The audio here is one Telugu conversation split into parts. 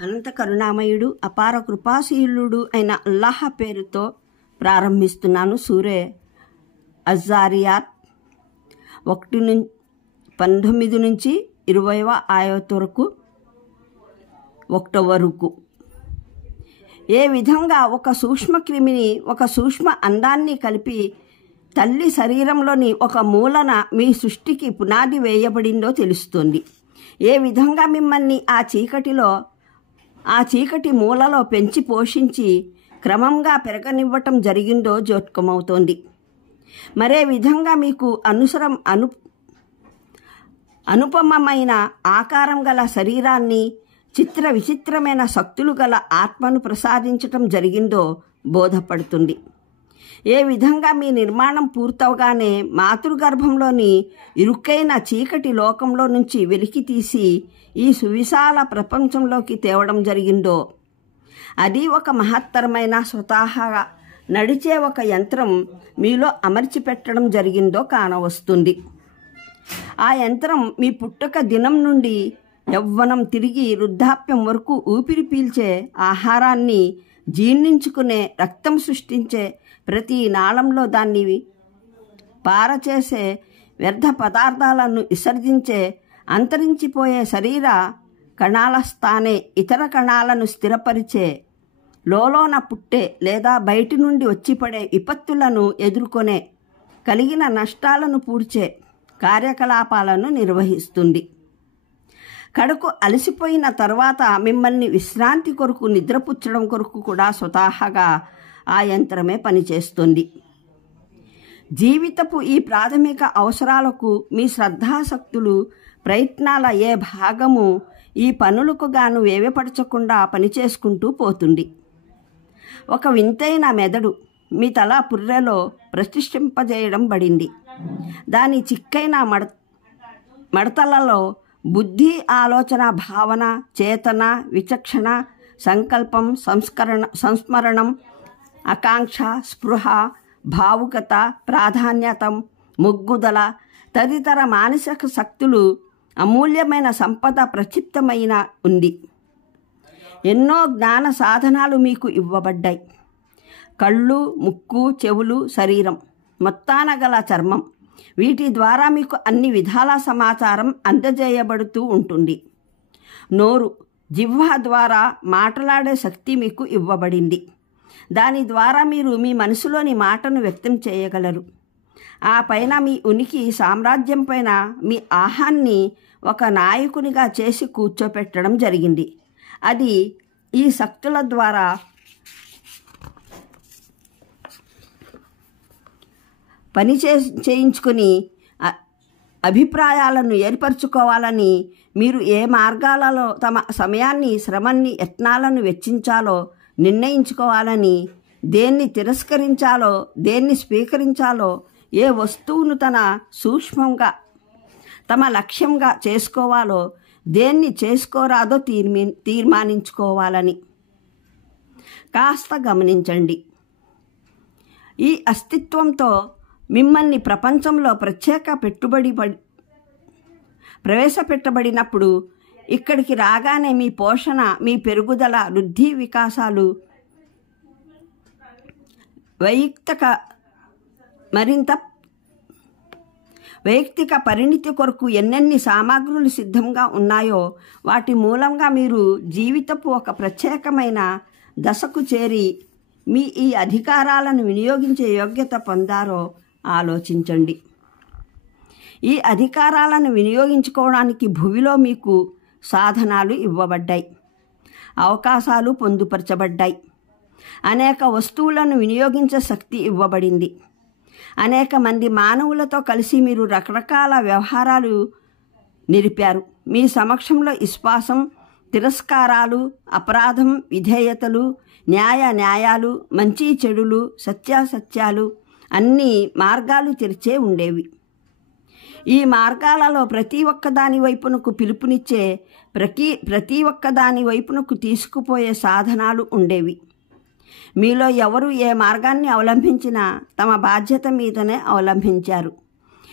అనంత కరుణామయుడు అపార కృపాశీలుడు అయిన అల్లాహ్ పేరుతో ప్రారంభిస్తున్నాను. సూరే అజ్జారియాత్ 19 నుంచి 20వ ఆయత్ వరకు 1 వరకు. ఏ విధంగా ఒక సూక్ష్మక్రిమిని ఒక సూక్ష్మ అండాన్ని కలిపి తల్లి శరీరంలోని ఒక మూలన మీ సృష్టికి పునాది వేయబడిందో తెలుస్తుంది. ఏ విధంగా మిమ్మల్ని ఆ చీకటి మూలలో పెంచి పోషించి క్రమంగా పెరగనివ్వటం జరిగిందో జ్యోత్కమవుతోంది. మరే విధంగా మీకు అనుపమమైన ఆకారం గల శరీరాన్ని చిత్ర విచిత్రమైన శక్తులు గల ఆత్మను ప్రసాదించటం జరిగిందో బోధపడుతుంది. ఏ విధంగా మీ నిర్మాణం పూర్తవగానే మాతృగర్భంలోని ఇరుక్కైన చీకటి లోకంలో నుంచి వెలికి తీసి ఈ సువిశాల ప్రపంచంలోకి తేవడం జరిగిందో, అది ఒక మహత్తరమైన స్వతహాగా నడిచే ఒక యంత్రం మీలో అమర్చిపెట్టడం జరిగిందో కానవస్తుంది. ఆ యంత్రం మీ పుట్టుక దినం నుండి యవ్వనం తిరిగి వృద్ధాప్యం వరకు ఊపిరి పీల్చే, ఆహారాన్ని జీర్ణించుకునే, రక్తం సృష్టించే, ప్రతి నాళంలో దాన్ని పారచేసే, వ్యర్థ పదార్థాలను విసర్జించే, అంతరించిపోయే శరీర కణాల స్థానే ఇతర కణాలను స్థిరపరిచే, లోలోన పుట్టే లేదా బయటి నుండి వచ్చిపడే విపత్తులను ఎదుర్కొనే, కలిగిన నష్టాలను పూడ్చే కార్యకలాపాలను నిర్వహిస్తుంది. కడుకు అలసిపోయిన తర్వాత మిమ్మల్ని విశ్రాంతి కొరకు నిద్రపుచ్చడం కొరకు కూడా స్వతహాగా ఆ యంత్రమే పనిచేస్తుంది. జీవితపు ఈ ప్రాథమిక అవసరాలకు మీ శ్రద్ధాశక్తులు ప్రయత్నాల ఏ భాగము ఈ పనులకు గాను వేవేపరచకుండా పనిచేసుకుంటూ పోతుంది. ఒక వింతైన మెదడు మీ తల పుర్రెలో ప్రతిష్ఠింపజేయడం పడింది. దాని చిక్కైన మడతలలో బుద్ధి, ఆలోచన, భావన, చేతన, విచక్షణ, సంకల్పం, సంస్మరణం, ఆకాంక్ష, స్పృహ, భావుకత, ప్రాధాన్యత, మొగ్గుదల తదితర మానసిక శక్తులు అమూల్యమైన సంపద ప్రక్షిప్తమైన ఉంది. ఎన్నో జ్ఞాన సాధనాలు మీకు ఇవ్వబడ్డాయి. కళ్ళు, ముక్కు, చెవులు, శరీరం, మొత్తాన గల చర్మం, వీటి ద్వారా మీకు అన్ని విధాల సమాచారం అందజేయబడుతూ ఉంటుంది. నోరు, జిహ్వ ద్వారా మాట్లాడే శక్తి మీకు ఇవ్వబడింది. దాని ద్వారా మీరు మీ మనసులోని మాటను వ్యక్తం చేయగలరు. ఆ పైన మీ ఉనికి సామ్రాజ్యం పైన మీ ఆహాన్ని ఒక నాయకునిగా చేసి కూర్చోపెట్టడం జరిగింది. అది ఈ శక్తుల ద్వారా పని చేయించుకొని అభిప్రాయాలను ఏర్పరచుకోవాలని, మీరు ఏ మార్గాలలో తమ సమయాన్ని, శ్రమని, యత్నాలను వెచ్చించాలో నిర్ణయించుకోవాలని, దేన్ని తిరస్కరించాలో, దేన్ని స్వీకరించాలో, ఏ వస్తువును సూక్ష్మంగా తమ లక్ష్యంగా చేసుకోవాలో, దేన్ని చేసుకోరాదో తీర్మానించుకోవాలని కాస్త గమనించండి. ఈ అస్తిత్వంతో మిమ్మల్ని ప్రపంచంలో ప్రవేశపెట్టబడినప్పుడు ఇక్కడికి రాగానే మీ పోషణ, మీ పెరుగుదల, వృద్ధి, వికాసాలు, వైయక్తిక పరిణితి కొరకు ఎన్నెన్ని సామగ్రులు సిద్ధంగా ఉన్నాయో వాటి మూలంగా మీరు జీవితపు ఒక ప్రత్యేకమైన దశకు చేరి మీ ఈ అధికారాలను వినియోగించే యోగ్యత పొందారో ఆలోచించండి. ఈ అధికారాలను వినియోగించుకోవడానికి భూమిలో మీకు సాధనాలు ఇవ్వబడ్డాయి, అవకాశాలు పొందుపరచబడ్డాయి. అనేక వస్తువులను వినియోగించే శక్తి ఇవ్వబడింది. అనేక మంది మానవులతో కలిసి మీరు రకరకాల వ్యవహారాలు నిలిపారు. మీ సమక్షంలో విశ్వాసం, తిరస్కారాలు, అపరాధం, విధేయతలు, న్యాయాలు, మంచి చెడులు, సత్యాసత్యాలు అన్ని మార్గాలు తెరిచే ఉండేవి. ఈ మార్గాలలో ప్రతి ఒక్కదాని వైపునకు పిలుపునిచ్చే, ప్రతి ఒక్కదాని వైపునకు తీసుకుపోయే సాధనాలు ఉండేవి. మీలో ఎవరు ఏ మార్గాన్ని అవలంబించినా తమ బాధ్యత మీదనే అవలంబించారు.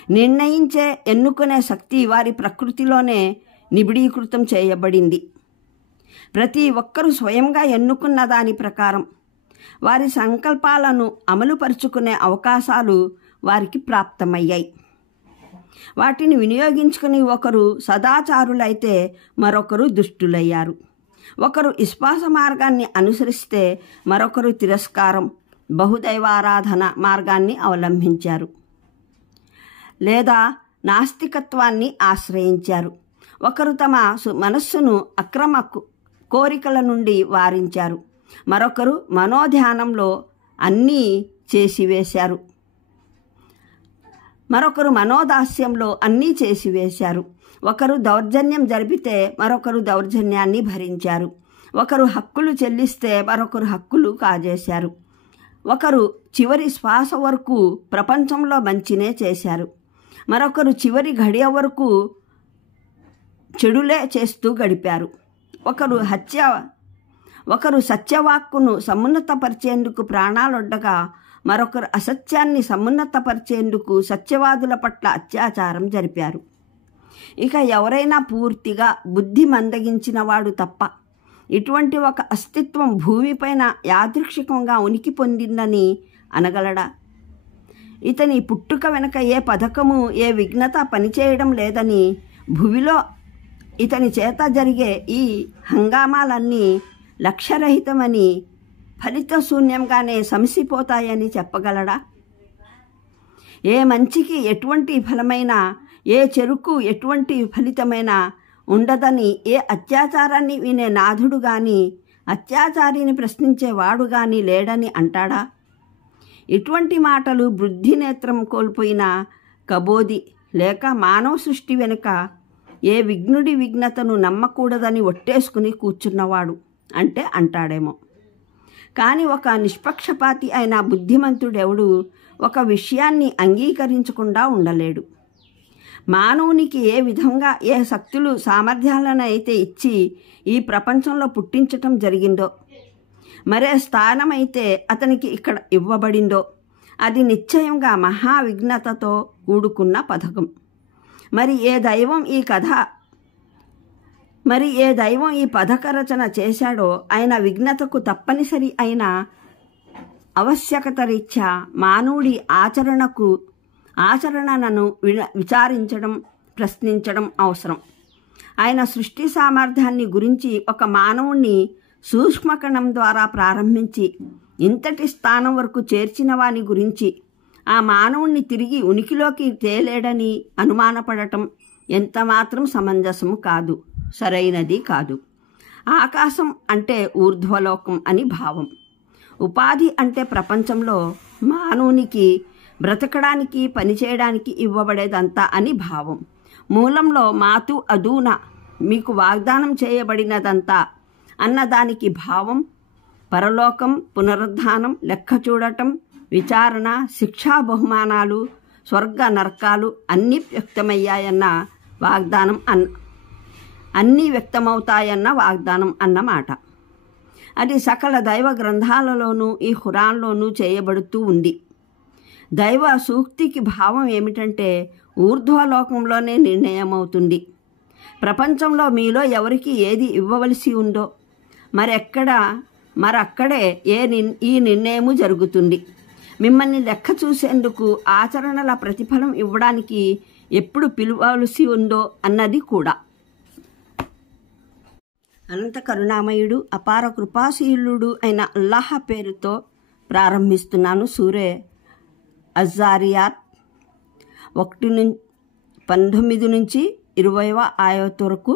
నిర్ణయించే, ఎన్నుకునే శక్తి వారి ప్రకృతిలోనే నిబిడీకృతం చేయబడింది. ప్రతి ఒక్కరూ స్వయంగా ఎన్నుకున్న దాని ప్రకారం వారి సంకల్పాలను అమలుపరుచుకునే అవకాశాలు వారికి ప్రాప్తమయ్యాయి. వాటిని వినియోగించుకుని ఒకరు సదాచారులైతే మరొకరు దుష్టులయ్యారు. ఒకరు విశ్వాస మార్గాన్ని అనుసరిస్తే మరొకరు తిరస్కారం, బహుదైవారాధన మార్గాన్ని అవలంబించారు లేదా నాస్తికత్వాన్ని ఆశ్రయించారు. ఒకరు తమ మనస్సును అక్రమ కోరికల నుండి వారించారు. మరొకరు మనోధ్యానంలో అన్నీ చేసివేశారు. మరొకరు మనోదాస్యంలో అన్నీ చేసివేశారు. ఒకరు దౌర్జన్యం జరిపితే మరొకరు దౌర్జన్యాన్ని భరించారు. ఒకరు హక్కులు చెల్లిస్తే మరొకరు హక్కులు కాజేశారు. ఒకరు చివరి శ్వాస వరకు ప్రపంచంలో మంచినే చేశారు. మరొకరు చివరి ఘడియ వరకు చెడులే చేస్తూ గడిపారు. ఒకరు సత్యవాక్కును సమున్నతపరిచేందుకు ప్రాణాలొడ్డగా మరొకరు అసత్యాన్ని సమున్నతపరిచేందుకు సత్యవాదుల పట్ల అత్యాచారం జరిపారు. ఇక ఎవరైనా పూర్తిగా బుద్ధి మందగించిన వాడు తప్ప ఇటువంటి ఒక అస్తిత్వం భూమిపైన యాదృచ్ఛికంగా ఉనికి పొందిందని అనగలడా? ఇతని పుట్టుక వెనుక ఏ పథకము, ఏ విఘ్నత పనిచేయడం లేదని, భూమిలో ఇతని చేత జరిగే ఈ హంగామాలన్నీ లక్ష్యరహితమని, ఫలితశూన్యంగానే సమసిపోతాయని చెప్పగలడా? ఏ మంచికి ఎటువంటి ఫలమైనా, ఏ చెరుకు ఎటువంటి ఫలితమైనా ఉండదని ఏ అత్యాచారాన్ని వినే నాథుడు గాని, అత్యాచారిని ప్రశ్నించేవాడు గాని లేడని అంటాడా? ఇటువంటి మాటలు బుద్ధి నేత్రం కోల్పోయిన కబోది లేక మానవ సృష్టి వెనుక ఏ విఘ్నుడి విఘ్నతను నమ్మకూడదని ఒట్టేసుకుని కూర్చున్నవాడు అంటే అంటాడేమో. కానీ ఒక నిష్పక్షపాతి అయిన బుద్ధిమంతుడెవడు ఒక విషయాన్ని అంగీకరించకుండా ఉండలేడు. మానవునికి ఏ విధంగా ఏ శక్తులు సామర్థ్యాలను అయితే ఇచ్చి ఈ ప్రపంచంలో పుట్టించటం జరిగిందో, మరే స్థానమైతే అతనికి ఇక్కడ ఇవ్వబడిందో, అది నిశ్చయంగా మహావిఘ్నతతో కూడుకున్న పథకం. మరి ఏ దైవం ఈ పథక రచన చేశాడో ఆయన విఘ్నతకు తప్పనిసరి అయిన ఆవశ్యకత రీత్యా మానవుడి ఆచరణను విచారించడం, ప్రశ్నించడం అవసరం. ఆయన సృష్టి సామర్థ్యాన్ని గురించి ఒక మానవుణ్ణి సూక్ష్మకణం ద్వారా ప్రారంభించి ఇంతటి స్థానం వరకు చేర్చిన వాని గురించి ఆ మానవుణ్ణి తిరిగి ఉనికిలోకి తేలేడని అనుమానపడటం ఎంతమాత్రం సమంజసము కాదు, సరైనది కాదు. ఆకాశం అంటే ఊర్ధ్వలోకం అని భావం. ఉపాధి అంటే ప్రపంచంలో మానవునికి బ్రతకడానికి, పనిచేయడానికి ఇవ్వబడేదంతా అని భావం. మూలంలో మాతు అదూన మీకు వాగ్దానం చేయబడినదంతా అన్నదానికి భావం పరలోకం, పునరుద్ధానం, లెక్క చూడటం, విచారణ, శిక్షా బహుమానాలు, స్వర్గ నరకాలు అన్నీ వ్యక్తమయ్యాయన్న వాగ్దానం అన్నీ వ్యక్తమవుతాయన్న వాగ్దానం అన్నమాట. అది సకల దైవ గ్రంథాలలోనూ ఈ ఖురాన్లోనూ చేయబడుతూ ఉంది. దైవ సూక్తికి భావం ఏమిటంటే ఊర్ధ్వలోకంలోనే నిర్ణయమవుతుంది. ప్రపంచంలో మీలో ఎవరికి ఏది ఇవ్వవలసి ఉందో మరక్కడే ఈ నిర్ణయము జరుగుతుంది. మిమ్మల్ని లెక్క చూసేందుకు, ఆచరణల ప్రతిఫలం ఇవ్వడానికి ఎప్పుడు పిలవలసి ఉందో అన్నది కూడా. అనంత కరుణామయుడు, అపార కృపాశీలుడు అయిన అల్లాహ్ పేరుతో ప్రారంభిస్తున్నాను. సూరే అజ్జారియాత్ 19 నుంచి 20వ ఆయత వరకు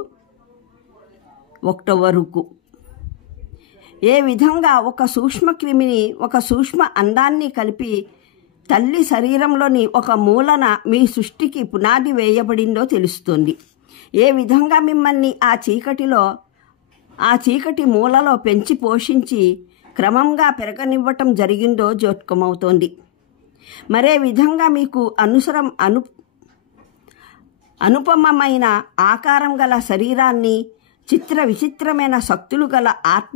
1 వరకు. ఏ విధంగా ఒక సూక్ష్మ క్రిమిని, ఒక సూక్ష్మ అందాన్ని కలిపి తల్లి శరీరంలోని ఒక మూలన మీ సృష్టికి పునాది వేయబడిందో తెలుస్తుంది. ఏ విధంగా మిమ్మల్ని ఆ చీకటి మూలలో పెంచి పోషించి క్రమంగా పెరగనివ్వటం జరిగిందో జోత్కమవుతోంది. మరే విధంగా మీకు అనుపమమైన ఆకారం గల శరీరాన్ని, చిత్ర విచిత్రమైన శక్తులు గల ఆత్మ